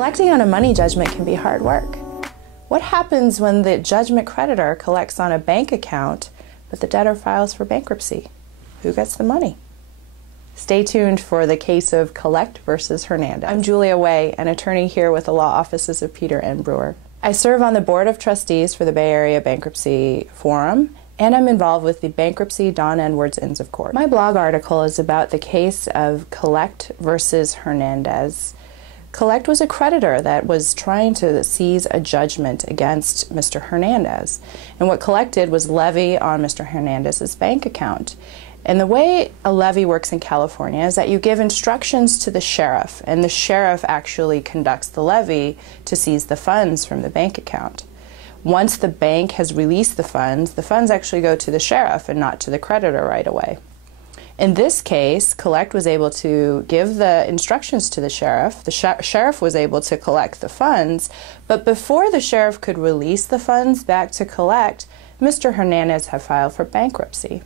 Collecting on a money judgment can be hard work. What happens when the judgment creditor collects on a bank account, but the debtor files for bankruptcy? Who gets the money? Stay tuned for the case of Collect versus Hernandez. I'm Julia Way, an attorney here with the law offices of Peter and Brewer. I serve on the Board of Trustees for the Bay Area Bankruptcy Forum, and I'm involved with the Bankruptcy Don Edwards Inns of Court. My blog article is about the case of Collect versus Hernandez. Collect was a creditor that was trying to seize a judgment against Mr. Hernandez. And what Collect did was levy on Mr. Hernandez's bank account. And the way a levy works in California is that you give instructions to the sheriff, and the sheriff actually conducts the levy to seize the funds from the bank account. Once the bank has released the funds actually go to the sheriff and not to the creditor right away. In this case, Collect was able to give the instructions to the sheriff. The sheriff was able to collect the funds, but before the sheriff could release the funds back to Collect, Mr. Hernandez had filed for bankruptcy.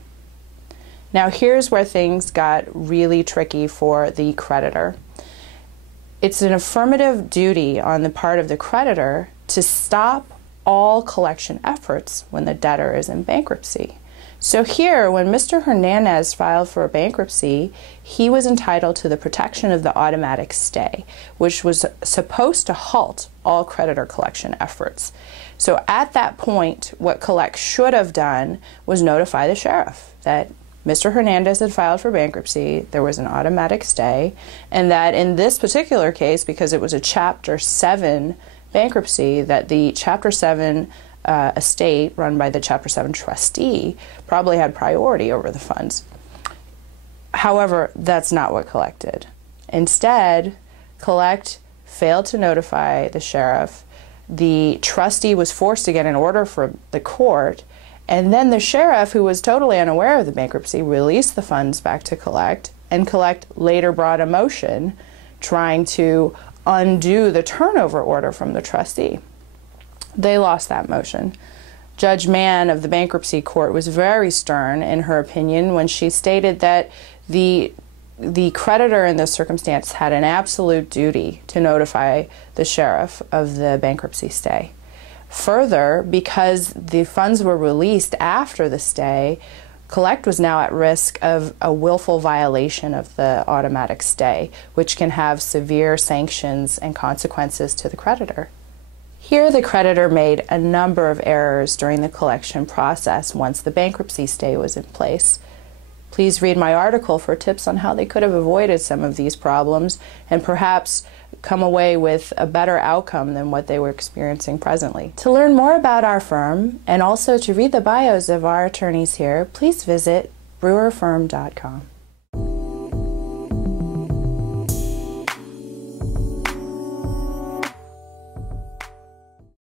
Now here's where things got really tricky for the creditor. It's an affirmative duty on the part of the creditor to stop all collection efforts when the debtor is in bankruptcy. So here, when Mr. Hernandez filed for bankruptcy, he was entitled to the protection of the automatic stay, which was supposed to halt all creditor collection efforts. So at that point, what Collect should have done was notify the sheriff that Mr. Hernandez had filed for bankruptcy, there was an automatic stay, and that in this particular case, because it was a Chapter 7 bankruptcy, that the Chapter 7 estate run by the Chapter 7 trustee probably had priority over the funds. However, that's not what Collect did. Instead, Collect failed to notify the sheriff. The trustee was forced to get an order from the court, and then the sheriff, who was totally unaware of the bankruptcy, released the funds back to Collect, and Collect later brought a motion trying to undo the turnover order from the trustee. They lost that motion. Judge Mann of the bankruptcy court was very stern in her opinion when she stated that the creditor in this circumstance had an absolute duty to notify the sheriff of the bankruptcy stay. Further, because the funds were released after the stay, Collect was now at risk of a willful violation of the automatic stay, which can have severe sanctions and consequences to the creditor. Here, the creditor made a number of errors during the collection process once the bankruptcy stay was in place. Please read my article for tips on how they could have avoided some of these problems and perhaps come away with a better outcome than what they were experiencing presently. To learn more about our firm and also to read the bios of our attorneys here, please visit brewerfirm.com.